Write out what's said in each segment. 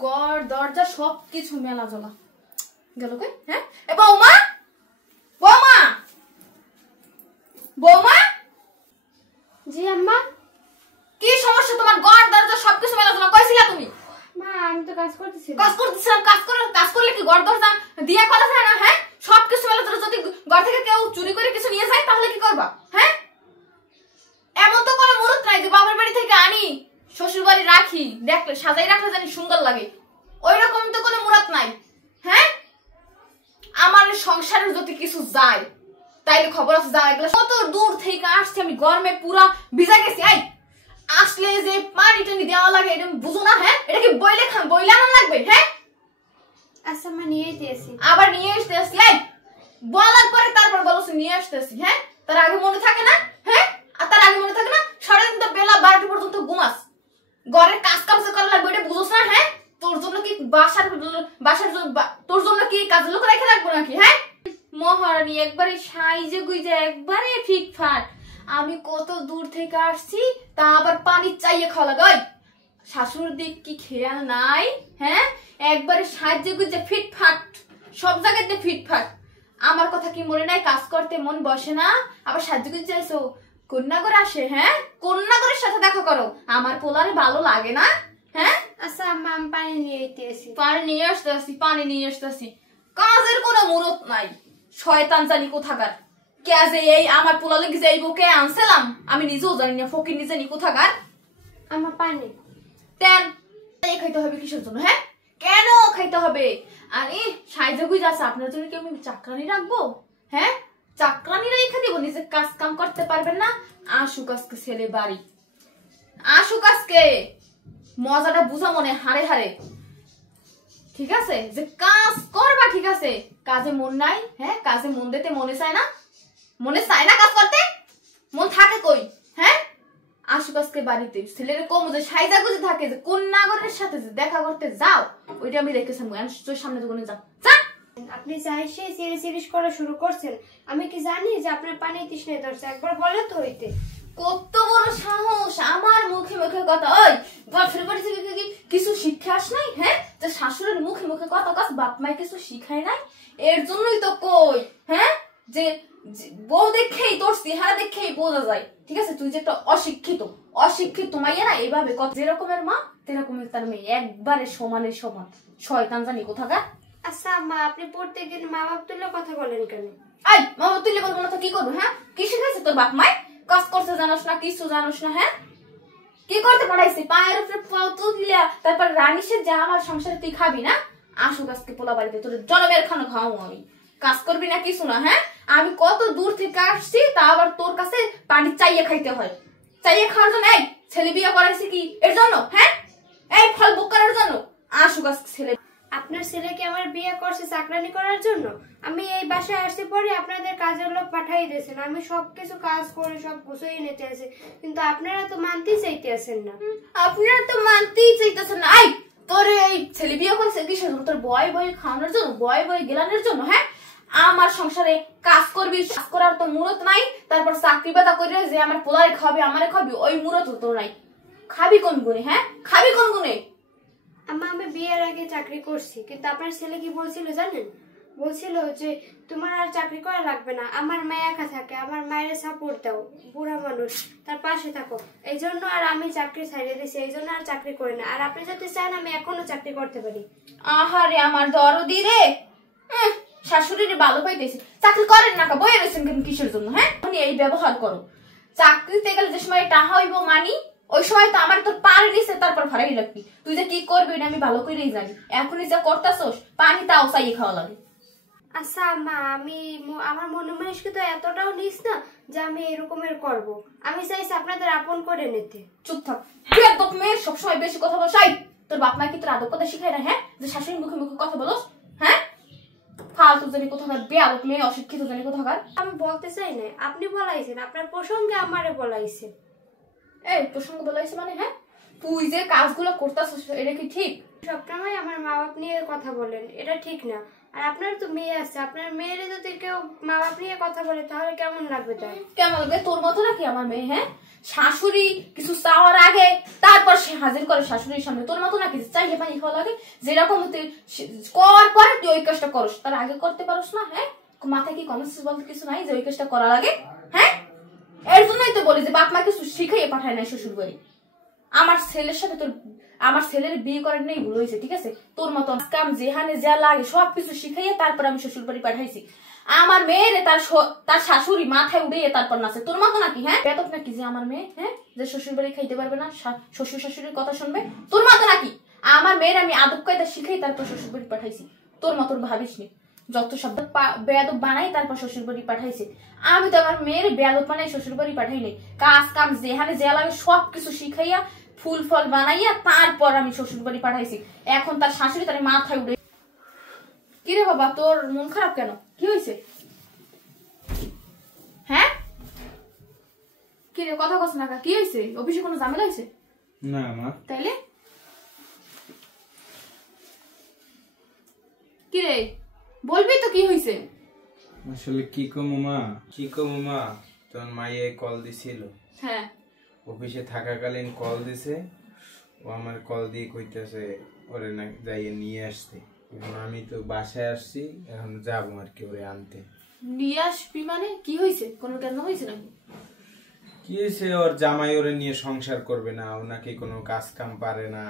ঘর দরজা সবকিছু মেলা জলা গেল কই। হ্যাঁ এ বৌমা, বৌমা, বৌমা। জি আম্মা। কি সমস্যা তোমার? ঘর দরজা সবকিছু মেলা জলা কইছিলা তুমি? মা আমি তো কাজ করতেছিলাম। কাজ করলে কি ঘর দরজা দিয়ে খোলা যায় না? হ্যাঁ সবকিছু মেলা জলা। যদি ঘর থেকে কেউ চুরি করে কিছু নিয়ে যায় তাহলে কি করবা? হ্যাঁ এমন তো কোনো মুহূর্ত নাই যে বাবার বাড়ি থেকে আনি শ্বশুর বাড়ি রাখি, দেখলে সাজাই রাখলে জানি সুন্দর লাগে, ওই রকম তো কোনো মুহূর্ত নাই। হ্যাঁ আমার সংসারের যদি কিছু যায় তাইলে খবর আছে। যা এগুলো কত দূর থেকে আসছে, আমি গরমে পুরা ভিজা গেছি। আই আসলে যে পানি টানি দেওয়া লাগে এটা বুঝো না? হ্যাঁ এটা কি বইলে আনা লাগবে? হ্যাঁ আচ্ছা মা নিয়ে আসতেছি। আবার নিয়ে আসতেছি? এই বলার পরে তারপর বলছ নিয়ে আসতেছি। হ্যাঁ তার আগে মনে থাকে না? হ্যাঁ আর তার আগে মনে থাকে না সারাদিন তো বেলা 12টা পর্যন্ত ঘুমাস, ঘরের কাজ কাম করা লাগবে এটা বুঝোস না? হ্যাঁ তোর জন্য কি বাসার তোর জন্য কি কাজ লোক রেখে রাখবো নাকি? হ্যাঁ মহারানী একবারে সাইজে গুইজে একবারে ফিটফাট। আমি কত দূর থেকে আসছি তা আবার পানি চাইয়ে খাওয়া লাগে। শাশুর দিক কি খেয়াল নাই? হ্যাঁ একবারে সাইজে গুইজে ফিটফাট, সব জায়গাতে ফিটফাট। আমার কথা কি মনে নাই? কাজ করতে মন বসে না, আবার সাহায্য করতে চাইছো? কন্যাগর আসে, হ্যাঁ কন্যাগরের সাথে দেখা করো। আমার পোলারে ভালো লাগে না? হ্যাঁ আচ্ছা আম্মা আমি পানি নিয়ে আসতেছি। পানি নিয়ে আসতেছি, পানি নিয়ে আসতেছি। কাজের কোনো মুরত নাই, শয়তান জানি কোথাকার। কে যে এই আমার পোলা লেগে যে এই বউকে আনছিলাম আমি নিজেও জানি না, ফকির নিজে নি কোথাকার। আমার পানি তেন এই খাইতে হবে কিসের জন্য? হ্যাঁ কেন খাইতে হবে? আরে সাইজে গুই যাচ্ছে, আপনার জন্য কি আমি চাকরানি রাখবো? হ্যাঁ চাকরানি রেখে দিব? নিজে কাজ কাম করতে পারবেন না? আসুক আজকে ছেলে বাড়ি, আসুক আজকে মজাটা বুঝা মনে হারে হারে। ঠিক আছে যে কাজ করবা, ঠিক আছে কাজে মন নাই? হ্যাঁ কাজে মন দিতে মনে চায় না? মনে চায় না কাজ করতে? মন থাকে কই? হ্যাঁ আসুক আজকে বাড়িতে। ছেলের কম যে সাইজা গুজে থাকে, যে কন্যাগরের সাথে যে দেখা করতে যাও ওইটা আমি রেখেছি সামনে দোকানে যাও। আপনি যাই সে সিরিজ করা শুরু করছেন, আমি কি জানি যে আপনার পানি তৃষ্ণায় ধরছে? একবার বলে তো হইতে। কত বড় সাহস আমার মুখে মুখে কথা! ওই বাপের বাড়ি থেকে কিছু শিক্ষা আস নাই? হ্যাঁ যে শাশুড়ের মুখে মুখে কথা কাজ বাপ মায় কিছু শিখায় নাই? এর জন্যই তো কই হ্যাঁ যে বউ দেখেই তোর চেহারা দেখেই বোঝা যায়। ঠিক আছে তুই যে একটা অশিক্ষিত মাইয়া না এইভাবে যেরকমের মা তেরকমের তার মেয়ে, একবারে সমানের সমান। শয়তান জানি কোথাকার। আচ্ছা আম্মা আপনি প্রত্যেকদিন মা বাপ তুলে কথা বলেন কেন? আই মা বাপ তুলে বলবো না তো কি করবো? হ্যাঁ কি শিখাইছে তোর বাপ মায়? কাজ করতে জানোস না, কিছু জানোস না? হ্যাঁ কি করতে পড়াইছে? পায়ের উপরে পাও তুললে তারপর রানীসের যা আমার সংসারে তুই খাবি না? আসুক আজকে পোলা বাড়িতে তোর জনমের খানো খাওয়াবো আমি। কাজ করবি না কিছু না? হ্যাঁ আমি কত দূর থেকে আসছি তা আবার তোর কাছে পানি চাইয়ে খাইতে হয়। চাইয়ে খাওয়ার জন্য এই ছেলে বিয়ে করাইছে কি এর জন্য? হ্যাঁ এই ফল বুক করার জন্য? আসুক আজকে ছেলে। আপনার ছেলেকে আমার বিয়ে করছে চাকরানি করার জন্য? আমি এই বাসায় আসতে পরে আপনাদের কাজের লোক পাঠাই দিয়েছেন, আমি সবকিছু কাজ করে সব গুছিয়ে নিতে আসি, কিন্তু আপনারা তো মানতেই চাইতেছেন না। আপনারা তো মানতেই চাইতেছেন না। আই তোর এই ছেলে বিয়ে করেছে কিসের জন্য? তোর বয় খাওয়ানোর জন্য, বয় গেলানোর জন্য? হ্যাঁ আমার সংসারে কাজ করবি, কাজ করার তো মুরত নাই। তারপর চাকরি বাতা করে যে আমার পোলারে খাবি আমারে খাবি, ওই মুরত তোর নাই। খাবি কোন গুণে? হ্যাঁ খাবি কোন গুণে? আমি বিয়ের আগে চাকরি করছি, কিন্তু আপনার ছেলে কি বলছিল জানেন? বলছিল যে তোমার আর চাকরি করা লাগবে না, আমার মায়ের একা থাকে, আমার মায়ের সাপোর্ট দাও, বুড়া মানুষ তার পাশে থাকো। এই জন্য আর আমি চাকরি ছাড়িয়ে দিয়েছি, এই জন্য আর চাকরি করি না। আর আপনি যদি চান আমি এখনো চাকরি করতে পারি। আহারে আমার দরদি রে, শাশুড়ির ভালো পাইতেছি। চাকরি করেন না বয়ে রয়েছেন কিসের জন্য? হ্যাঁ এই ব্যবহার করো। চাকরিতে গেলে যে সময় টাহা হইব মানি ওই সময় তো আমার তোর পারে দিছে, তারপর ভাড়াই রাখবি। তুই যে কি করবি এটা আমি ভালো করেই জানি। এখনই যা করতেছস পানি তাও চাইয়ে খাওয়া লাগে। আচ্ছা মা আমি আমার মনে মানুষকে তো এতটাও নিস না যে আমি এরকমের করব। আমি চাইছি আপনাদের আপন করে নিতে। চুপ থাক বেয়াদব মেয়ে, সবসময় বেশি কথা বসাই। তোর বাপ মা কি তোর আদব কথা শিখায় না? হ্যাঁ যে শাশুড়ির মুখে মুখে কথা বলস? হ্যাঁ ফালতু জানি কোথাকার, বেয়াদব মেয়ে, অশিক্ষিত জানি কোথাকার। আমি বলতে চাই না, আপনি বলাইছেন, আপনার প্রসঙ্গে আমারে বলাইছে। এই প্রসঙ্গ বলাইছে মানে? হ্যাঁ তুই যে কাজগুলো করতেছিস এটা কি ঠিক? সবসময় আমার মা বাপ নিয়ে কথা বলেন, এটা ঠিক না। আর আপনার তো মেয়ে আছে, আপনার মেয়ের যদি কেউ মা বাপ নিয়ে কথা বলে তাহলে কেমন লাগবে? তার কেমন লাগবে? তোর মতো নাকি আমার মেয়ে? হ্যাঁ, শাশুড়ি কিছু চাওয়ার আগে তারপর সে হাজির করে শাশুড়ির সামনে। তোর মতো নাকি চাইলে পানি খাওয়া লাগে? যেরকম তুই কর পরে তুই ওই কাজটা করস, তার আগে করতে পারস না? হ্যাঁ, মাথায় কি কমন সেন্স বলতে কিছু নাই যে ওই কাজটা করা লাগে? হ্যাঁ, এর জন্যই তো বলি যে বাপ মা কিছু শিখাইয়ে পাঠায় নাই শ্বশুর বাড়ি। আমার ছেলের সাথে তোর, আমার ছেলের বিয়ে করার নেই ভুল হয়েছে, ঠিক আছে? তোর মতো কাম যেখানে যা লাগে সবকিছু শিখাইয়ে তারপর আমি শ্বশুর বাড়ি পাঠাইছি। আমার মেয়েরে তার শাশুড়ি মাথায় উড়িয়ে তারপর নাচে। তোর মতো নাকি? হ্যাঁ, বেতক নাকি যে আমার মেয়ে, হ্যাঁ, যে শ্বশুর বাড়ি খাইতে পারবে না, শ্বশুর শাশুড়ির কথা শুনবে? তোর মতো নাকি? আমার মেয়ের আমি আদব কায়দা শিখাই তারপর শ্বশুর বাড়ি পাঠাইছি। তোর মতো ভাবিস নি যত শব্দ বেয়াদব বানাই তারপর শ্বশুর বাড়ি পাঠাইছি। আমি তো আমার মেয়ের বেয়াদব বানাই শ্বশুর বাড়ি পাঠাই নাই। কাজ কাম যেখানে যে লাগে সবকিছু শিখাইয়া ফুল ফল বানাইয়া তারপর আমি শ্বশুর বাড়ি পাঠাইছি। এখন তার শাশুড়ি তার মাথায় উঠে। কিরে বাবা, তোর মন খারাপ কেন? কি হয়েছে? হ্যাঁ, কিরে কথা কস না? কি হয়েছে? অফিসে কোনো ঝামেলা হয়েছে? না মা। তাইলে কিরে বলবি তো কি হয়েছে? আসলে কি কমু মা, তোর মাইয়ে কল দিছিল। হ্যাঁ, অফিসে থাকাকালীন কল দিছে। ও আমার কল দিয়ে কইতেছে ওরে না যাইয়ে নিয়ে আসতে। এখন আমি তো বাসায় আসছি, এখন যাবো আর কি ওরে আনতে। নিয়ে আসবি মানে? কি হয়েছে? কোনো কেন হয়েছে নাকি? কি হয়েছে, ওর জামাই ওরে নিয়ে সংসার করবে না, ও নাকি কোনো কাজ কাম পারে না,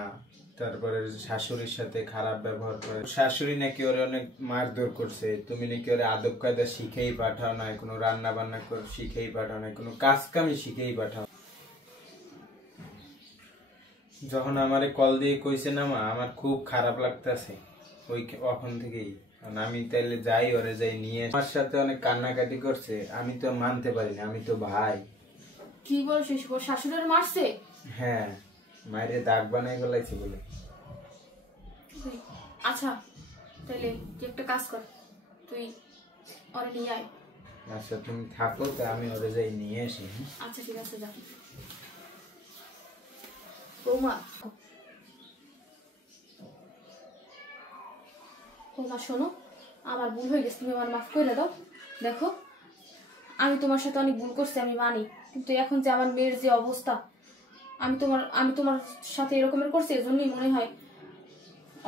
তারপরে শাশুড়ির সাথে খারাপ ব্যবহার করে। শাশুড়ি নাকি ওরে অনেক মারধর করছে। তুমি নাকি ওরে আদব কায়দা শিখেই পাঠাও না, কোনো রান্না বান্না করে শিখেই পাঠাও না, কোনো কাজ কামই শিখেই পাঠাও। যখন আমারে কল দিয়ে কইছে না মা, আমার খুব খারাপ লাগতেছে ওই ওখান থেকেই। আমি তাইলে যাই, ওরে যাই নিয়ে। আমার সাথে অনেক কান্নাকাটি করছে, আমি তো মানতে পারি না, আমি তো ভাই। কি বলছিস? ওর শাশুড়ির মারছে? হ্যাঁ, মায়ের দাগ বানাই গলাইছে বলে। আচ্ছা, তাইলে তুই একটা কাজ কর, তুই ওরে নিয়ে আয়। আচ্ছা তুমি থাকো, তা আমি ওরে যাই নিয়ে আসি। আচ্ছা ঠিক আছে, যা। বৌমা, বৌমা শোনো, আমার ভুল হয়ে গেছে, তুমি আমার মাফ করে দাও। দেখো, আমি তোমার সাথে অনেক ভুল করছি, আমি মানি, কিন্তু এখন যে আমার মেয়ের যে অবস্থা, আমি তোমার সাথে এরকমের করছি, এজন্যই মনে হয়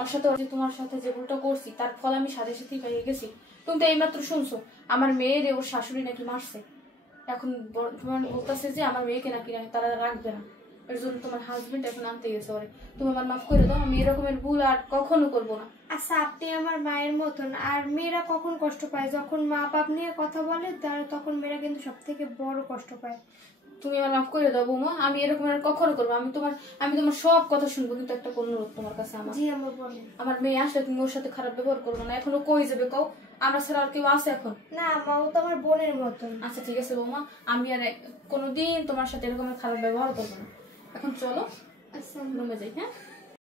ওর সাথে তোমার সাথে যে ভুলটা করছি তার ফল আমি সাথে সাথেই পেয়ে গেছি। তুমি তো এইমাত্র শুনছো আমার মেয়ের ওর শাশুড়ি নাকি মারছে। এখন বর্তমানে বলতেছে যে আমার মেয়েকে নাকি তারা রাখবে না, এর জন্য তোমার হাজবেন্ড এখন আনতে গেছে ওরে। তুমি আমার মাফ করে দাও, আমি এরকমের ভুল আর কখনো করবো না। আচ্ছা, আপনি আমার মায়ের মতন। আর মেয়েরা কখন কষ্ট পায়? যখন মা বাপ নিয়ে কথা বলে তখন মেয়েরা কিন্তু সব থেকে বড় কষ্ট পায়। তুমি আমার মাফ করে দাও বৌমা, আমি এরকম আর কখনো করবো। আমি তোমার সব কথা শুনবো, কিন্তু একটা অনুরোধ তোমার কাছে আমার। জি আমার বলেন। আমার মেয়ে আসলে তুমি ওর সাথে খারাপ ব্যবহার করবো না। এখনো কই যাবে কও? আমরা ছাড়া আর কেউ আছে এখন? না মা, ও তো আমার বোনের মতন। আচ্ছা ঠিক আছে বৌমা, আমি আর কোনোদিন তোমার সাথে এরকম খারাপ ব্যবহার করবো না। এখন চলো আচ্ছা রুমে যাই। হ্যাঁ।